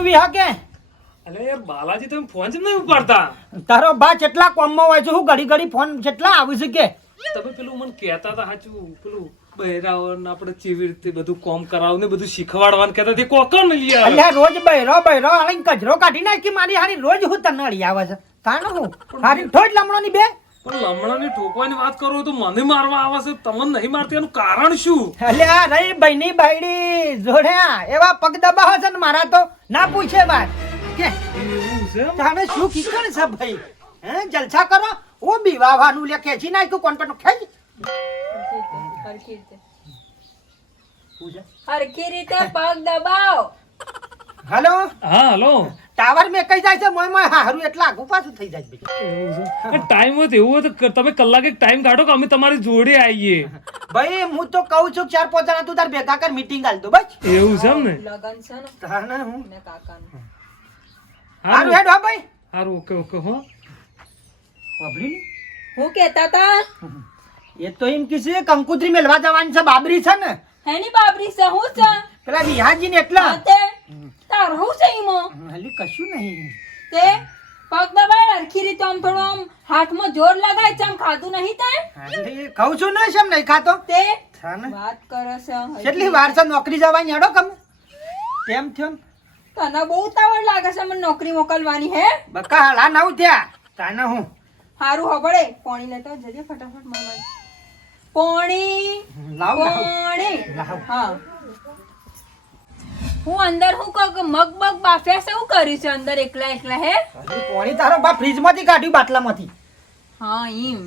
તું વિહા કે અલે યાર બાલાજી તમે ફોન જ નહીં ઉપાડતા. તારો બા કેટલા કોમમાં હોય છે હું ઘડી ઘડી ફોન કેટલા આવી છે કે તમે પેલું મને કહેતા હતા સાચું પેલું બહેરાવન આપણે કેવી રીતે બધું કોમ કરાવું ને બધું શીખવાડવાનું કહેતા તે કોકણ લઈ આવે. અલ્યા રોજ બૈરો આવીને કચરો કાઢી નાખી મારી હારી રોજ હું તને અડી આવે છે તાણ હું હારી ઠોજ લમણોની બે પણ લમણાની ઠોકવાની વાત કરો તો મને મારવા આવે છે તમને નહીં મારતી એનું કારણ શું? અલ્યા રહી બહેની બાયડી જોડ્યા એવા પગ દબાવે છે ને મારા તો ના પૂછે વાત કે એવું છે એમ? તાણે શું કીકણ છે ભાઈ હે જલસા કરો ઓ બીવાવાનું લે ખેંચી નાખ્યું કોણ પણ ખેંચ હરખી રીતે પગ દબાવ. હાલો હા હલો ટાવર મે કઈ જાય છે મોય મોય હારું એટલે આગુ પાછું થઈ જાય બીજું ટાઈમ હોય તો એવું હોય તો તમે કલાક એક ટાઈમ કાઢો કે અમે તમારી જોડે આવીએ. ભાઈ હું તો કહું છું 4-5 જણા તું તાર ભેગા કર મીટિંગ આલ દો બસ એવું છે એમ ને? લગન છે ને તાણે હું ને કાકાનું. હારું હેડ હો ભાઈ સારું ઓકે ઓકે હો. વાબરી હું કેતા તા એ તો એમ કીધું કંકુત્રી મેલવા જવાની છે બાબરી છે ને હેની બાબરી છે હું છે પેલા વિહાજી ને એટલા તે તાર હું છે ઈમો હલી કશું નહીં તે પગ દબાય હરખી રીતે આમ થોડો આમ હાથમાં જોર લગાય ચમ ખાતું નહીં તે કહું છું ને શેમ નહીં ખાતો તે થાને વાત કરે છે કેટલી વાર છે નોકરી જવાની હેડો કમ કેમ થયો તને બહુ તાવડ લાગે છે મને નોકરી મોકલવાની હે બકા હાલા નવ થયા તાને હું હારું હબળે પાણી લેતો જજે ફટાફટ મામા પાણી લાવ પાણી લાવ હા હું અંદર હું કગ મગ બાફ્યા છે હું કર્યું છે અંદર એકલા હે પાણી તારો બા ફ્રીજ માંથી કાઢ્યું બાટલામાંથી હા ઈમ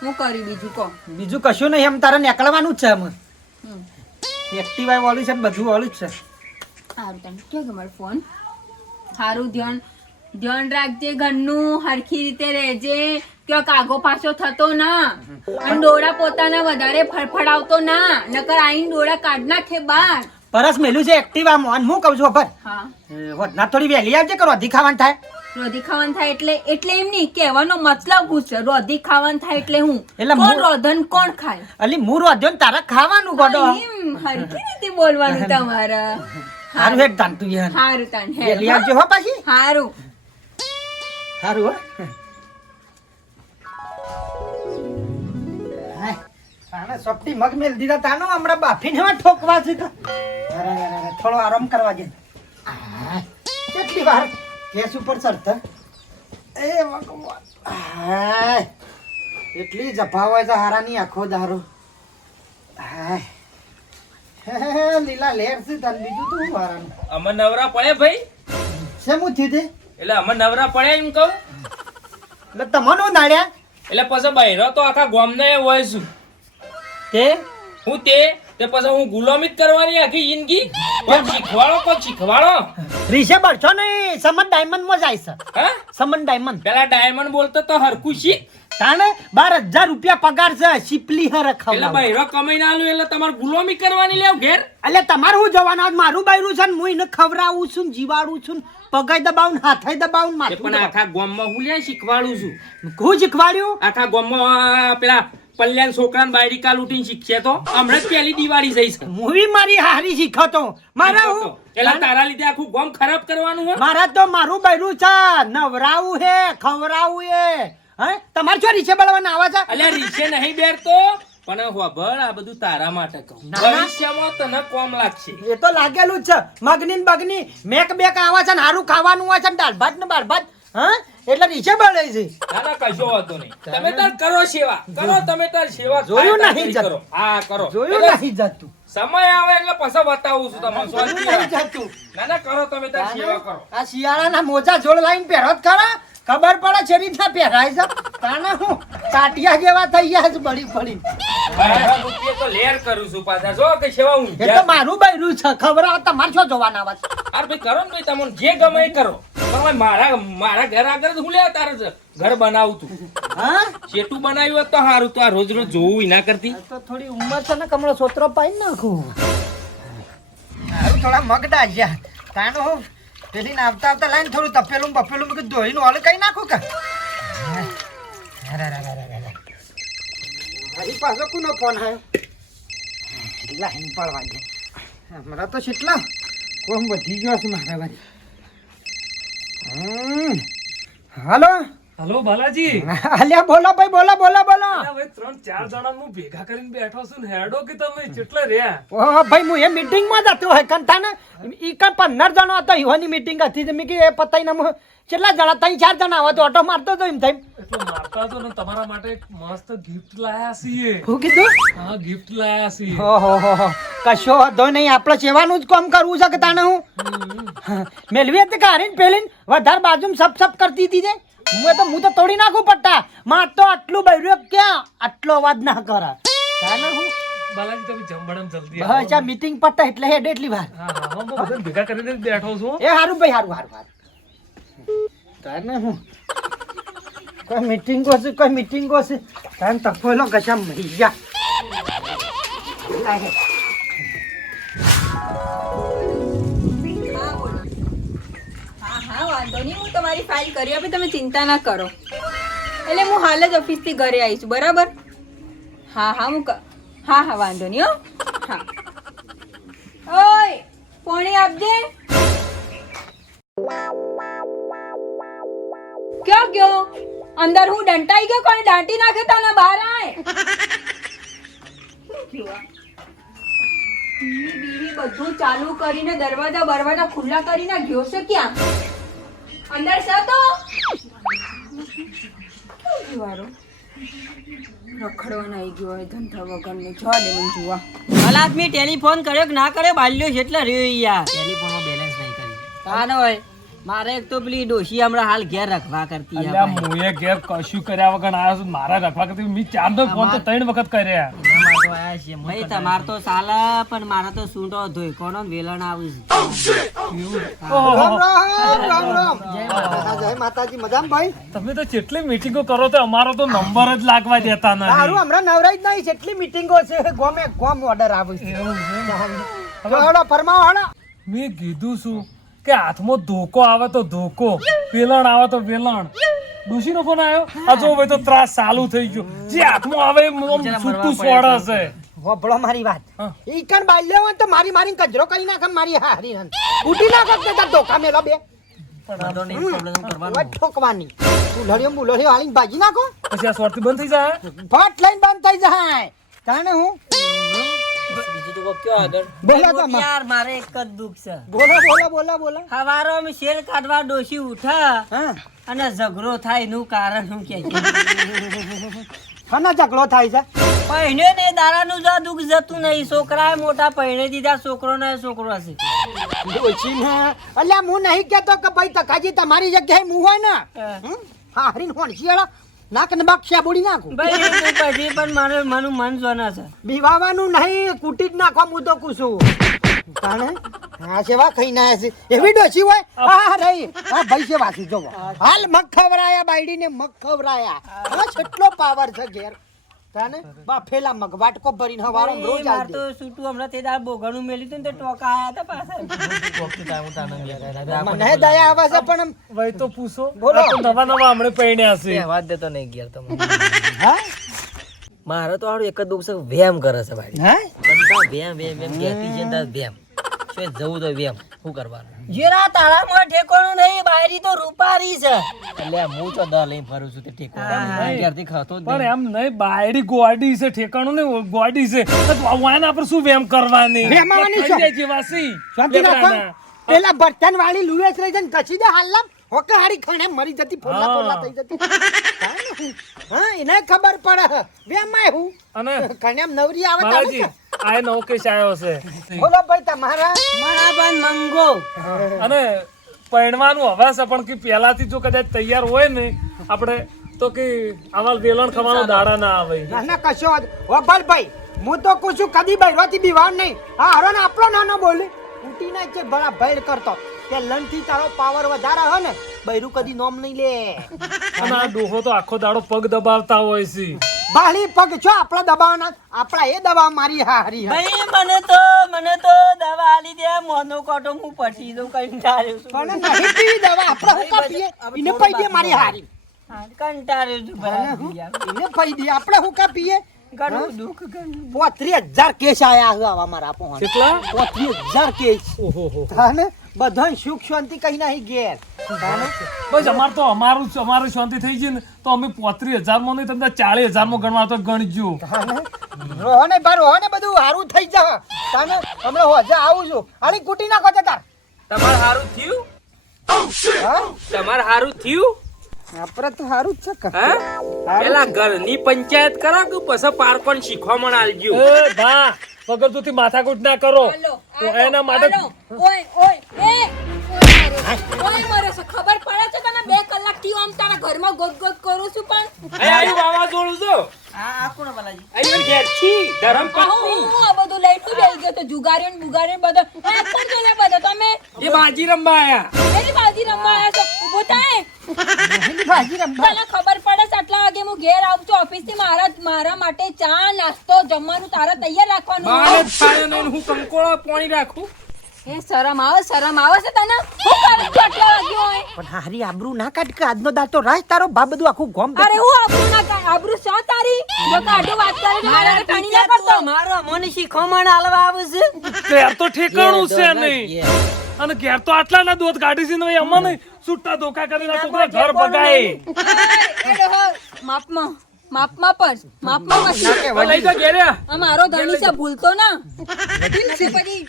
હું કરી બીજું કો બીજું કશું નહીં એમ તારે નીકળવાનું જ છે એમ હમ. એક્ટિવા વાળું છે ને બધું વાળું જ છે હારું તને કે તમારો ફોન હારું ધ્યાન રાખજે ઘરનું હરખી રીતે રહેજે કે કાગો પાછો થતો ના અને ડોળા પોતાના વધારે ફડફડાવતો ના નકર આઈન ડોળા કાઢ નાખે બાર પરસ મેલું છે એક્ટિવા મોન હું કહું છું ખબર હા વધના થોડી વહેલી આવજે કે રોધી ખાવાનું થાય રોધી ખાવાનું થાય એટલે એમ નહીં કહેવાનો મતલબ શું છે રોધી ખાવાનું થાય એટલે હું એટલે કોણ હું- રોધન કોણ ખાય અલી હું રોધ્યો ને તારે ખાવાનું ગોડો એમ હરખી રીતે બોલવાનું તમારે હારું હેડ તાન તું યાર હારું તને વહેલી આવજે હો પાછી હારું હારું હો હાય, તાણે સોપટી મગ મેલ દીધા તાનો હમણાં બાફીને એમાં ઠોકવા છે તો અરે, થોડો આરામ કરવા દે આહ, કેટલી વાર ગેસ ઉપર ચડતા એ ભગવાન હાય, એટલી જફા હોય છે હારાની આખો દારો હાય. હે, લીલા લેર છે તને બીજું તો શું હારાનું અમે નવરા પડે ભાઈ શેમ થયું તે એટલે અમે નવરા પડે એમ કહું એટલે તમને નાડ્યા એટલે પછી બહેરો તો આખા ગામને હોય છું તે હું તે પછી હું ગુલામી જ કરવાની આખી જિંદગી પણ શીખવાડો રીસે બળશો નહીં સમન ડાયમંડ માં જાય છે હા સમન ડાયમંડ પેલા ડાયમંડ બોલતો તો હરખું શીખ તાણે 12,000 રૂપિયા પગાર છે સિપલી હર એટલે ખાવ બહેરો કમાઈને આલું એટલે તમારે ગુલામી કરવાની લેવ ઘેર એટલે તમારે હું જવાનું મારું બાયરું છે ને હું એને ખવડાવું છું ને જીવાડું છું ને પગાઈ દબાવું હાથાઈ દબાવું એ માથું પણ આખા ગામમાં હું લે શીખવાડું છું હું શીખવાડ્યું આખા ગામમાં પેલા પલ્યાન છોકરાને બાયરી કાલ ઉઠીને શીખશે તો હમણાં જ પહેલી દિવાળી જઈશ મુવી મારી હારી શીખતો મારા હું એટલે તારા લીધે આખું ગામ ખરાબ કરવાનું હોય મારા તો મારું બાયરું છે નવરાવું હે ખવડાવું હે હે તમારે શું રીસે બળવાના આવા છે અલ્યા રીસે નહીં બેરતો પણ હોભળ આ બધું તારા માટે કહું ના, ના. ભવિષ્યમાં તને કોમ લાગશે એ તો લાગેલું જ છે મગની ને બગની મેક બેક આવા છે ને હારું ખાવાનું હોય છે ને દાળ ભાત ને બાર ભાત હા એટલે રીસે બળે છે ના ના કશો વાંધો નહીં તમે તાર કરો સેવા કરો તમે તાર સેવા જોયું થાય નહીં તાર જતું. કરો હા કરો જોયું એટલે નહીં જતું સમય આવે એટલે પછી બતાવું છું તમને જોયું શાંતિ નહીં રાખ. જતું ના ના કરો તમે તાર સેવા કરો આ શિયાળાના મોજા જોડ લાઈન પહેરો જ ખરા ખબર પડે છે રીતના પહેરાય છે તાના હું કાટિયા જેવા થઈ ગયા છે બળી પડી 12 રૂપિયા તો લેર કરું છું પાછા જો કે સેવા હું એ તો મારું બૈરું છે ખબર આવે તમારે શું જોવાના આવે છે અરે ભાઈ કરો ને ભાઈ તમને જે ગમે એ કરો તમે મારા ઘર આગળ તો હું લે તારે ઘર બનાવું તું હા શેટું બનાવ્યું હોત તો સારું તો આ રોજ રોજ જોવું ના કરતી આ તો થોડી ઉંમર છે ને કમળો સોતરો પાઈ નાખું હારું થોડા મગ ડાજ્યા તાનો હું પેલી ને આવતા આવતા લાઈન થોડું તપેલું બપેલું મેં કીધું ધોઈને ઓલે કઈ નાખું કે હરી પાછો કોનો ફોન આવ્યો લાઈન પડવા દે હમણાં તો કેટલા કોમ વધી ગયો છે મારા બાજુ હાલો હલો બાલાજી અલ્યા બોલો ભાઈ બોલો બોલો બોલો અલ્યા ભાઈ 3-4 જણા હું ભેગા કરીને બેઠો છું ને હેડો કે તમે કેટલા રહ્યા ઓહો ભાઈ હું એ મીટિંગમાં જ હતો હે કંતા ને ઈ કણ 15 જણા હતા ઈવાની મીટિંગ હતી તો મેં કીધું એ પતાઈને હું કેટલા જણા 3-4 જણા આવા તો ઓટો મારતો તો એમ થાય એટલે મારતા તો ને તમારા માટે એક મસ્ત ગિફ્ટ લાયા છીએ હું કીધું હા ગિફ્ટ લાયા છીએ ઓહો કશો વાંધો નહીં આપણે સેવાનું જ કામ કરવું છે કે તાણે હું મેલવી હતી કે હારીને પેલીને વધારે બાજુમાં સપ કરતી હતી તે હું તો તોડી નાખું પટ્ટા માર તો આટલું બૈર્યો ક્યાં આટલો અવાજ ના કરે તાણે હું બાલાજી તમે જમવાનું જલ્દી બસ આ મીટિંગ પટ્ટા એટલે હેડ એટલી વાર હા હા હું બધા ભેગા કરીને જ બેઠો છું એ હારું ભાઈ હારું તાને હું કોઈ મીટિંગો છે તાને તફોલો કશા મરી ગયા હા વાંધો નહીં હું તમારી ફાઇલ કરી આપી તમે ચિંતા ના કરો એટલે હું હાલ જ ઓફિસથી ઘરે આવી છું બરાબર હા વાંધો નહીં હો હા ઓય પાણી આપજે ક્યાં ગયો અંદર હું દંટાઈ ગયો કોને દાંટી નાખે તને બહાર આય બીવી બધું ચાલુ કરીને દરવાજા ખુલ્લા કરીને ગયો છે ક્યાં અંદર છે તો વારો રખડવા આવી ગયો હોય ધંધા વગરનો જવા દે મને જોવા હાલાત મેં ટેલિફોન કર્યો કે ના કર્યો બાલ્યો છે એટલે રહ્યો યાર ટેલિફોનમાં બેલેન્સ નહીં કર્યું કાનો હોય મારે એક તો પેલી ડોશી હમણાં હાલ ઘેર રખવા કરતી અલ્યા મુએ ઘેર કશું કર્યા વગર આવ્યો છું મારા રખવા કરતી મી 4 ફોન તો 3 વખત કર્યા ભાઈ તમાર તો સાલા પણ મારા તો સૂંટો ધોઈ કોનો વેલણ આવું રામ જય માતાજી મજામાં ભાઈ તમે તો જેટલી મીટિંગો કરો તો અમારો તો નંબર જ લાગવા દેતા સારું નથી હમણાં નવરાઈ જ નહીં જેટલી મીટિંગો છે ગોમ ઓર્ડર આવે છે હળો ફરમાવો હળો મેં કીધું છું કે હાથમાં ધોકો આવે તો ધોકો વેલણ આવે તો વેલણ ડોશીનો ફોન આવ્યો આ જો ભાઈ તો ત્રાસ ચાલુ થઈ ગયો જે હાથમાં આવે એમ છૂટું સોડા છે હોભળો મારી વાત હા. ઈ કણ બાલ્યો હોય તો મારી કચરો કરી નાખે મારી હારી હન ઉઠી નાખે તે તાર ધોકા મેલો બે વાત ઠોકવાની બુલડીઓ હાલીને ભાજી નાખો પછી આ સ્વાર્થી બંધ થઈ જાય ફટ લઈને બંધ થઈ જાય તાણે હું બીજું તો કયો આગળ બોલો તો માં. યાર મારે એક જ દુઃખ છે બોલો હવારો અમે શેર કાઢવા ડોશી ઉઠા હા અને ઝઘડો થાય એનું કારણ શું કે હના ઝઘડો થાય છે પહેણે ને દારાનું જો દુઃખ જતું નહીં છોકરાએ મોટા પહેણે દીધા છોકરો હશે ડોશીને અલ્યા હું નહીં કહેતો કે ભાઈ તકાજી તમારી જગ્યાએ હું હોય ને હા હરીને હોણશિયાળા નાક ને બાક્ષા બોડી નાખું ભાઈ એ તો પછી પણ મારે મારું મન જોના છે બીવાવાનું નહીં કુટી જ નાખવા હું તો કુશું તાણે હા સેવા ખાઈ ના છે એવી ડોસી હોય હા રહી હા ભાઈ છે વાસી જોવો હાલ મગ ખવરાયા બાયડીને મગ ખવરાયા હા કેટલો પાવર છે ઘેર તાને બાફેલા મગ વાટકો ભરીને હવારો રોજ માર આલ તો સૂટું હમણાં તે દાળ બોગણું મેલ્યું હતું ને તો ટોકા આયા હતા પાછા મને દયા આવે છે પણ ભાઈ તો પૂછો બોલો. આ તો નવા હમણે પહેણ્યા છે વાત દેતો નહીં ગયા તમે હા મારે તો આડું એક જ દુઃખ છે વેમ કરે છે ભાઈ હા વેમ કહેતી છે ને વેમ શું જવું તો વેમ શું કરવાનું જેરા તાળામાં ઠેકોણું નહીં બાયરી તો રૂપારી છે એટલે હું તો દર લઈને ફરું છું તે ઠેકો ક્યારથી ખાતો જ પણ નહીં. એમ નહીં બાયડી ગોડી છે ઠેકાણું ને ગોડી છે તો વાયના પર શું વેમ કરવાની વેમવાની ખાઈ શું? જાય જેવાસી. શાંતિ રાખો લેકડાના. પેલા બર્તન વાળી લુવેસ રહી જાય ને કચી દે હાલમ હોકે હારી ખણે મરી જતી ફોલા ફોલા થઈ જતી હા એને ખબર પડે વેમાય હું અને કન્યામ નવરી આવે તો બાલાજી આ નવો કેસ આવ્યો છે બોલો ભાઈ તમારા મારા પણ મંગો અને પહેણવાનું હવે છે પણ કે પહેલાથી જો કદાચ તૈયાર હોય ને આપણે તો કે આવા વેલણ ખવાનો દાડા ના આવે ના ના કશો વભાલ ભાઈ હું તો કહું છું કદી બૈરવાથી બીવાન નહીં હા હરો ને આપણો નાનો બોલી ઉઠી ના છે બડા ભેડ કરતો કે લણથી તારો પાવર વધારે હોય ને બૈરું કદી નોમ નહીં લે અને આ ડોહો તો આખો દાડો પગ દબાવતા હોય છે બાળી પગ છો આપણા દબાવના આપણા એ દબા મારી હારી ભાઈ મને તો દવા આલી દે મોનો કોટો હું પટી દઉં કંટાળ્યો છું પણ નહીં પીવી દવા આપણે હું કાપીએ એને પઈ દે મારી હારી કંટાળ્યો છું બરાબર એને પઈ દે આપણે હું કાપીએ ઘણું દુઃખ ઘણું 35,000 કેસ આયા હવે અમારા પહોંચ કેટલા 35,000 કેસ ઓહો હો તાને બધાને સુખ શાંતિ કઈ નહીં ઘેર બસ અમારું શાંતિ થઈ ગઈ ને તો અમે 35,000 માં નહીં તમને 40,000 માં ગણવા તો ગણજો. રોહને બધું હારું થઈ જા તાને હમણાં હોજે આવું છું આલી કુટી નાખો તે તાર તમારે હારું થયું હા તમારે હારું થયું આપણે તો હારું જ છે કે હા પેલા ઘરની પંચાયત કરો કે પછી પારકોન શીખવા આલજો. એ બા વગર તુંથી માથાકૂટ ના કરો તો એના માટે ઓય મારે ખબર પડે છે તને 2 કલાકથી આમ તારા ઘરમાં ગોત કરું છું પણ અહીં આવ્યું વાવાઝોડું જો આ કોણ બાલાજી? અહીં ઘેરથી ધરમપત્ની હું આ બધું લઈને બેસી ગયો તો જુગારીઓ ને બુગારીઓ બધો આ કોણ છે લે બધો તમે એ બાજી રમવા આયા એની બાજી રમવા આવ્યા છો ઊભો થાય ભાજી રમવા તને ખબર પડે છે આટલા વાગે હું ઘેર આવું છું ઓફિસ થી મારા માટે ચા નાસ્તો જમવાનું તારા તૈયાર રાખવાનું બારે હોય. છાળે નહીં હું કંકોળો પાણી રાખું એ શરમ આવે છે તને હું કરે છે આટલા વાગે હોય પણ હારી આબરૂ ના કાઢ કે આજનો દાતો રાજ તારો બા બધું આખું ગોમ અરે હું આબરૂ ના કાઢ આબરૂ શા તારી જો કાઢો વાત કરે તો મારા ટાણી ના કરતો મારો મને શીખવામણ આલવા આવે છે. ઘેર તો ઠેકાણું છે નહીં અને ઘેર તો આટલા ના દોત કાઢી છે ને અમ્મા નહીં છૂટા ધોકા કરીને આ છોકરા ઘર બગાય. એ રહો માપમાં પણ લઈ તો ઘેરે આ મારો ધણી છે ભૂલતો ના પછી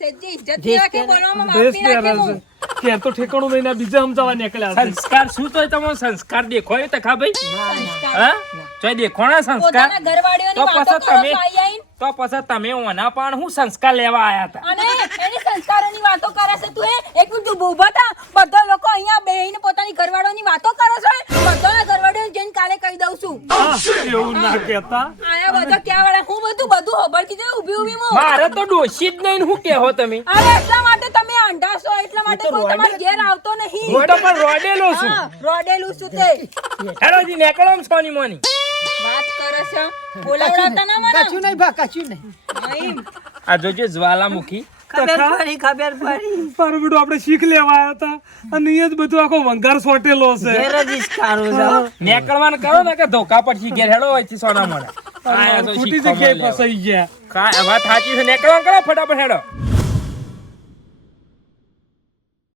સેજી ઇજ્જત રાખે બોલવામાં માફી રાખે હું ઘેર તો ઠેકાણું નહીં ને બીજા સમજાવવા નીકળ્યા છે. સંસ્કાર શું તો તમારો સંસ્કાર દેખો એ તખા ભાઈ હા ચોય દેખો ના સંસ્કાર પોતાના ઘરવાળીઓની તો વાતો પછી કરો તમે છો આઈ આઈને. તો પછી તમે ઓના પણ હું સંસ્કાર લેવા આયા હતા અને એની સંસ્કારોની વાતો કરે છે તું એક મિનિટ તું ઊભો થા બધા લોકો અહીંયા બેહીને પોતાની ઘરવાળીઓની વાતો કરે છે બધાના ઘરવાળીઓને જઈને કાલે કહી દઉં છું હા, એવું ના કહેતા. આયા બધા ક્યાં વાળા હું બધું હોબળકી દે ઊભી હું મારે તો ડોશી જ નહીં હું કેહો તમે અરે એટલા માટે તમે આંડા છો એટલા માટે કોઈ તમારા ઘેર આવતો નહીં હું તો પણ રોડેલો છું હા, રોડેલું છું તે હેરોજી નીકળો આમ સોની મોની વાત કરે છે બોલાવડાતા ના મને કશું નહીં ભા કશું નહીં આ જોજો જ્વાલામુખી ખબર પડી. મારું બેટું આપણે શીખ લેવા આવ્યા હતા અને અહીંયા જ બધું આખો વંગાર સોટેલો છે. ઘેર જ ઈસકારું છે. નીકળવાનું કરો ને કે ધોકા પડશે ઘેર હેડો હોય સોના મોના આયા તો ખોટી શીખવા જગ્યાએ મળે. ફસાઈ ગયા. વાત સાચી છે નીકળવાનું કરો ફટાફટ હેડો